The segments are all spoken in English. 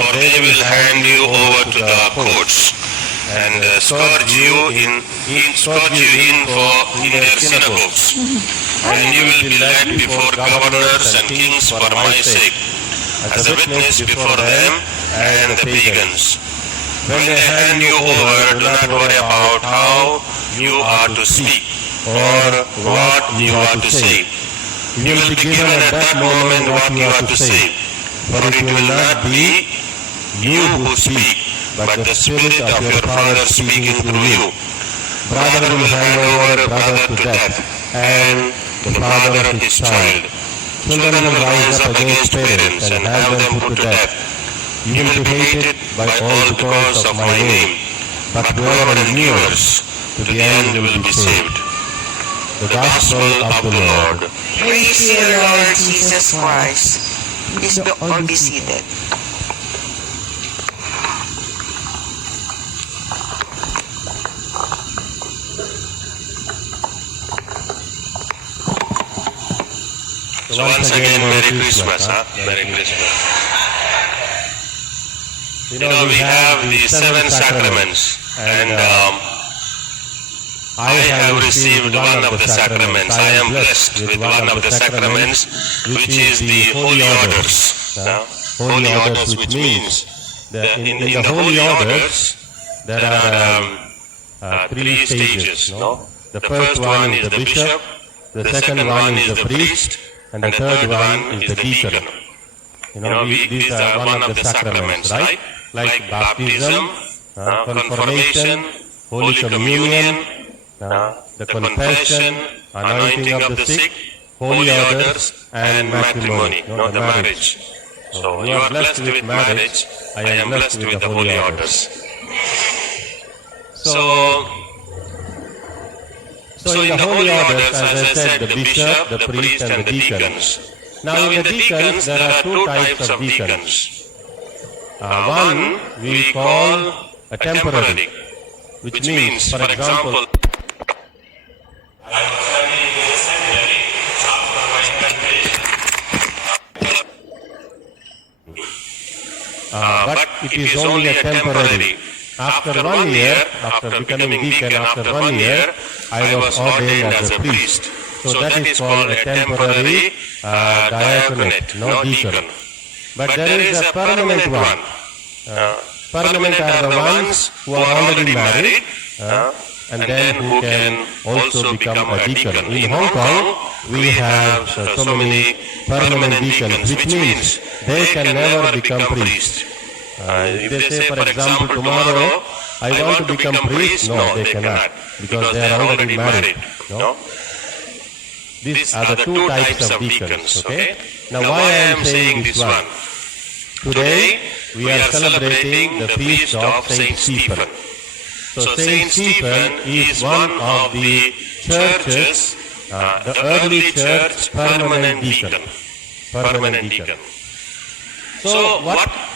for they will hand you over to the courts and scourge you in their synagogues, and you will be led before governors and kings for my sake, as a witness before them and the pagans. When they hand you over, do not worry about how you are to speak or what you are to say. You will be given at that moment what you are to say, for it will not be you who speak, but the Spirit of your Father speaking through you. Brother will hand over brother to death, and the father his child. Children will rise up against parents and have them put to death. You will be hated by all because of my name, but whoever endures to the end will be saved. The Gospel of the Lord. Praise to you, Lord Jesus Christ. Please all be seated. So once again, Merry Christmas, Merry Christmas. You know, we have the 7 sacraments, and I have received one of the sacraments. I am blessed with one of the sacraments, which is the Holy Orders. Holy Orders, which means that in the Holy Orders, there are 3 stages. No? The first one is the bishop, the second one is the priest, and the third one is the deacon. You know, these are one of the sacraments, right? Like baptism, confirmation, Holy Communion, the confession, anointing of the sick, Holy Orders, and matrimony, the marriage. So you are blessed with marriage, I am blessed with the Holy Orders. So in the Holy Orders, as I said, the bishop, the priest, and the deacons. Now in the deacons, there are 2 types of deacons. One we call a temporary, which means, for example, but it is only a temporary. After 1 year, after becoming deacon, after 1 year, I was ordained as a priest. So that is called a temporary diaconate, no deacon. But there is a permanent one. Permanent are the ones who are already married and then who can also become a deacon. In Hong Kong, we have so many permanent deacons, which means they can never become priests. If they say, for example, tomorrow, I want to become priest, no, they cannot, because they are already married. No? These are the 2 types of deacons, okay? Now, why I am saying this one? Today, we are celebrating the feast of Saint Stephen. So, Saint Stephen is one of the churches, the early church permanent deacon. Permanent deacon. So,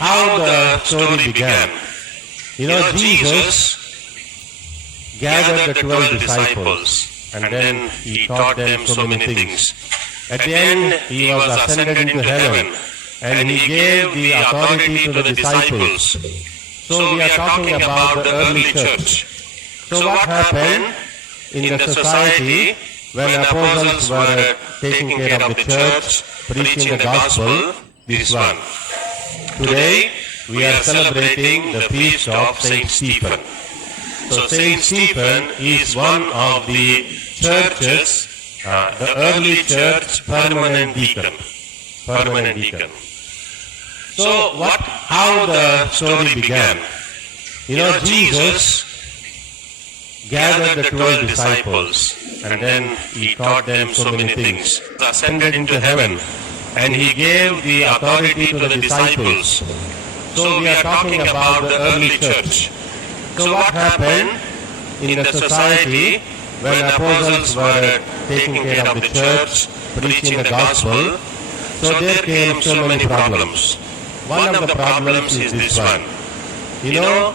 how the story began? You know, Jesus gathered the 12 disciples and then he taught them so many things. At the end, he was ascended into heaven and he gave the authority to the disciples. So, we are talking about the early church. So, what happened in the society when apostles were taking care of the church, preaching the gospel? This one. Today, we are celebrating the feast of Saint Stephen. So, Saint Stephen is one of the churches, the early church permanent deacon. Permanent deacon. So, how the story began? You know, Jesus gathered the 12 disciples and then he taught them so many things. He ascended into heaven and he gave the authority to the disciples. So we are talking about the early church. So what happened in the society when apostles were taking care of the church, preaching the gospel? So there came so many problems. One of the problems is this one. You know,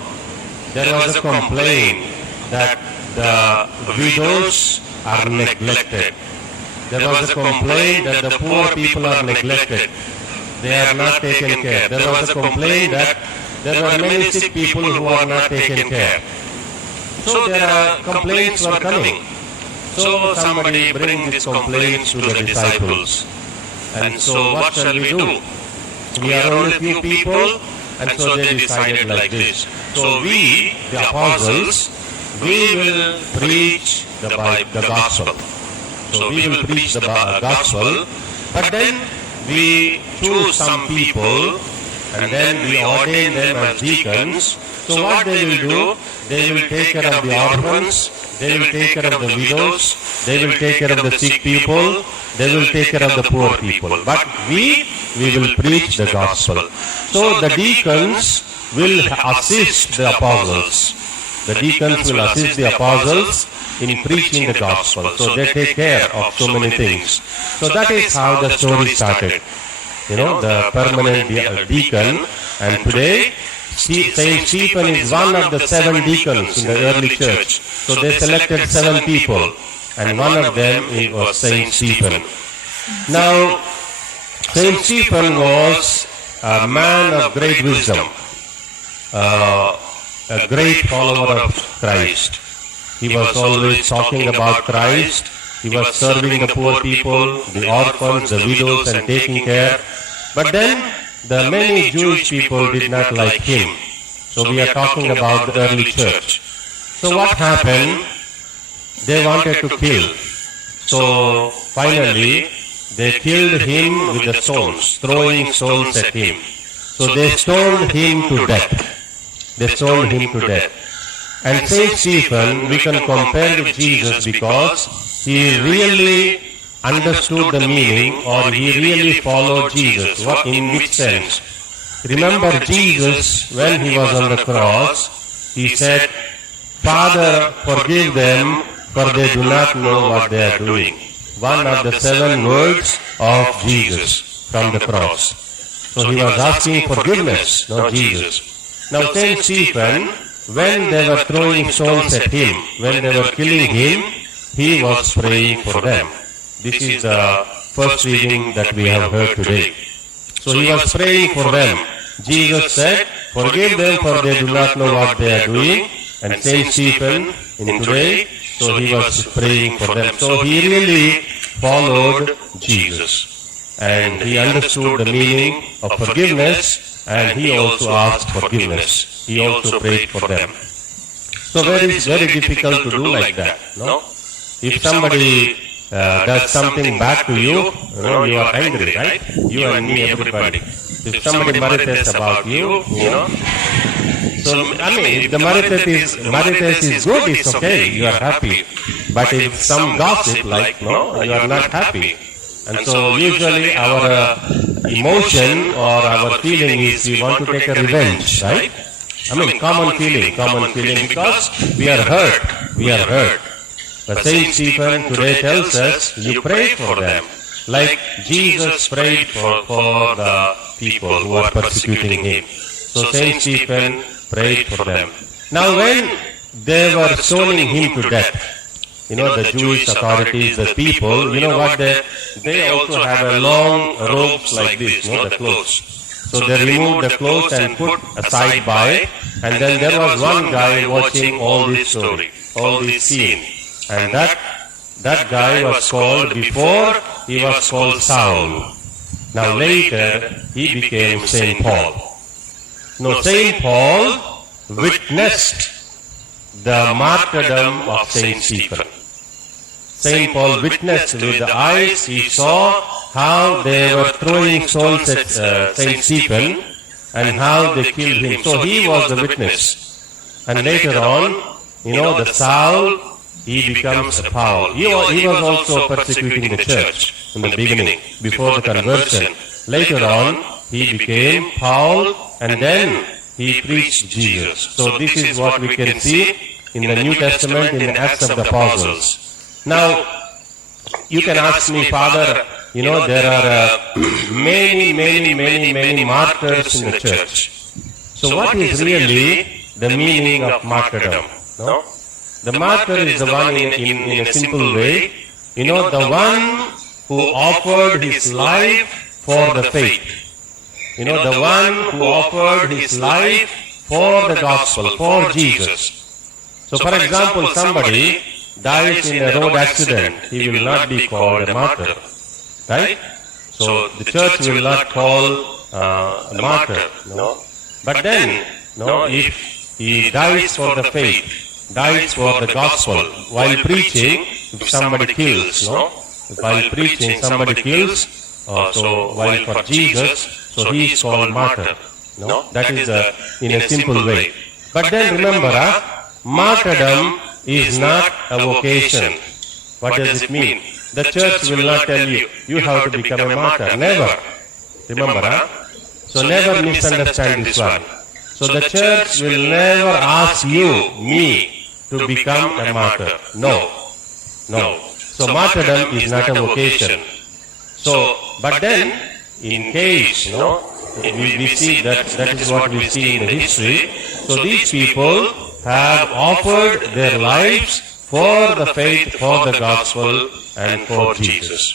there was a complaint that the widows are neglected. There was a complaint that the poor people are neglected. they are not taken care. There was a complaint that there were many sick people who are not taken care. So there are complaints were coming. So somebody bring these complaints to the disciples. And so what shall we do? We are only few people, and so they decided like this. So we, the apostles, we will preach the gospel. So we will preach the gospel, but then we choose some people and then we ordain them as deacons. So what they will do? They will take care of the orphans, they will take care of the widows, they will take care of the sick people, they will take care of the poor people. But we will preach the gospel. So the deacons will assist the apostles. The deacons will assist the apostles in preaching the gospel. So they take care of so many things. So that is how the story started. The permanent deacon, and today Saint Stephen is one of the 7 deacons in the early church. So they selected 7 people, and one of them was Saint Stephen. Now, Saint Stephen was a man of great wisdom, a great follower of Christ. He was always talking about Christ. He was serving the poor people, the orphans, the widows, and taking care. But then the many Jewish people did not like him. So we are talking about the early church. So what happened? They wanted to kill. So finally they killed him with the stones, throwing stones at him. So they stoned him to death. They stoned him to death. And Saint Stephen, we can compare with Jesus because he really understood the meaning, or he really followed Jesus. What, in which sense? Remember Jesus, when he was on the cross, he said, "Father, forgive them, for they do not know what they are doing." One of the 7 words of Jesus from the cross. So he was asking forgiveness, not Jesus. Now Saint Stephen, when they were throwing stones at him, when they were killing him, he was praying for them. This is the first reading that we have heard today. So he was praying for them. Jesus said, "Forgive them, for they do not know what they are doing." And Saint Stephen, in today, so he was praying for them. So he really followed Jesus. And he understood the meaning of forgiveness, and he also asked forgiveness. He also prayed for them. So it's very difficult to do like that, no? If somebody does something back to you, you are angry, right? You and me, everybody. If somebody marites about you, so if the marites is good, it's okay, you are happy. But if some gossip, like, you are not happy. And so usually our emotion or our feeling is we want to take a revenge, right? Common feeling, because we are hurt. But Saint Stephen today tells us, you pray for them, like Jesus prayed for the people who are persecuting him. So Saint Stephen prayed for them. Now when they were stoning him to death, the Jewish authorities, the people, what they also have a long robes like this, the clothes. So they removed the clothes and put aside by, and then there was one guy watching all this story, all this scene. And that guy was called, before he was called Saul. Now later he became Saint Paul. Now Saint Paul witnessed the martyrdom of Saint Stephen. Saint Paul witnessed with the eyes. He saw how they were throwing stones at Saint Stephen and how they killed him. So he was the witness. And later on, the Saul, he becomes a Paul. He was also persecuting the church in the beginning, before the conversion. Later on, he became Paul, and then he preached Jesus. So this is what we can see in the New Testament, in the Acts of the Apostles. Now, you can ask me, Father, there are many martyrs in the church. So what is really the meaning of martyrdom? No? The martyr is the one in a simple way, the one who offered his life for the faith. You know, the one who offered his life for the gospel, for Jesus. So for example, somebody dies in a road accident, he will not be called a martyr. Right? So the church will not call a martyr. No? But then, no, if he dies for the faith, dies for the gospel, while preaching, if somebody kills, no? While preaching, somebody kills, so while for Jesus, so he is called martyr. No? That is in a simple way. But then remember, martyrdom is not a vocation. What does it mean? The church will not tell you, you have to become a martyr. Never. Remember, so never misunderstand this one. So the church will never ask you, me, to become a martyr. No. No. So martyrdom is not a vocation. So, but then, in case, no, we see that is what we see in the history. So these people have offered their lives for the faith, for the gospel, and for Jesus.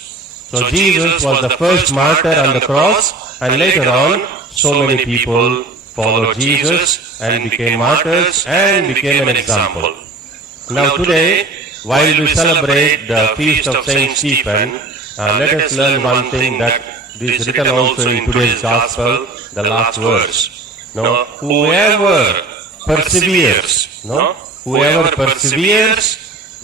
So Jesus was the first martyr on the cross, and later on, so many people followed Jesus and became martyrs and became an example. Now today, while we celebrate the feast of Saint Stephen, let us learn one thing that is written also in today's gospel, the last verse. No, whoever perseveres, no, whoever perseveres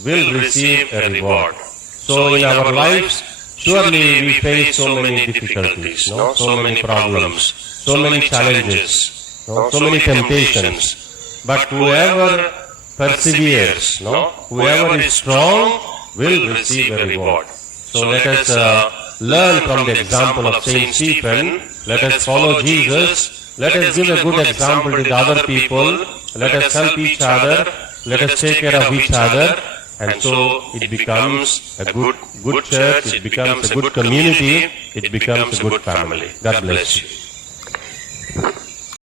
will receive a reward. So in our lives, surely we face so many difficulties, no, so many problems, so many challenges, no, so many temptations. But whoever perseveres, no, whoever is strong will receive a reward. So let us learn from the example of Saint Stephen. Let us follow Jesus. Let us give a good example to the other people. Let us help each other. Let us take care of each other. And so it becomes a good church. It becomes a good community. It becomes a good family. God bless you.